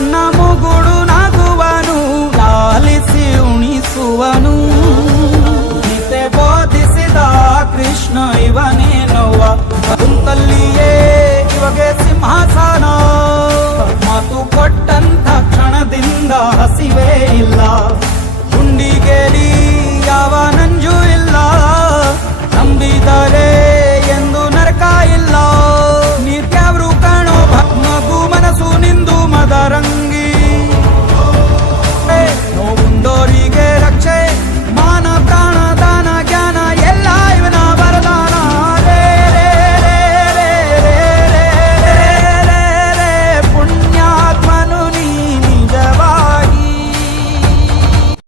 ತನ್ನ ಮುಗುಡು ನಗುವನು ಲಾಲಿಸಿ ಉಣಿಸುವನು. ಗೀತೆ ಬೋಧಿಸಿದ ಕೃಷ್ಣ ಇವನೇನೋವ, ಕುಂತಲ್ಲಿಯೇ ಇವಾಗೆ ಸಿಂಹಾಸನ. ಮಾತು ಕೊಟ್ಟಂತ ಕ್ಷಣದಿಂದ ಹಸಿವೇ ಇಲ್ಲ.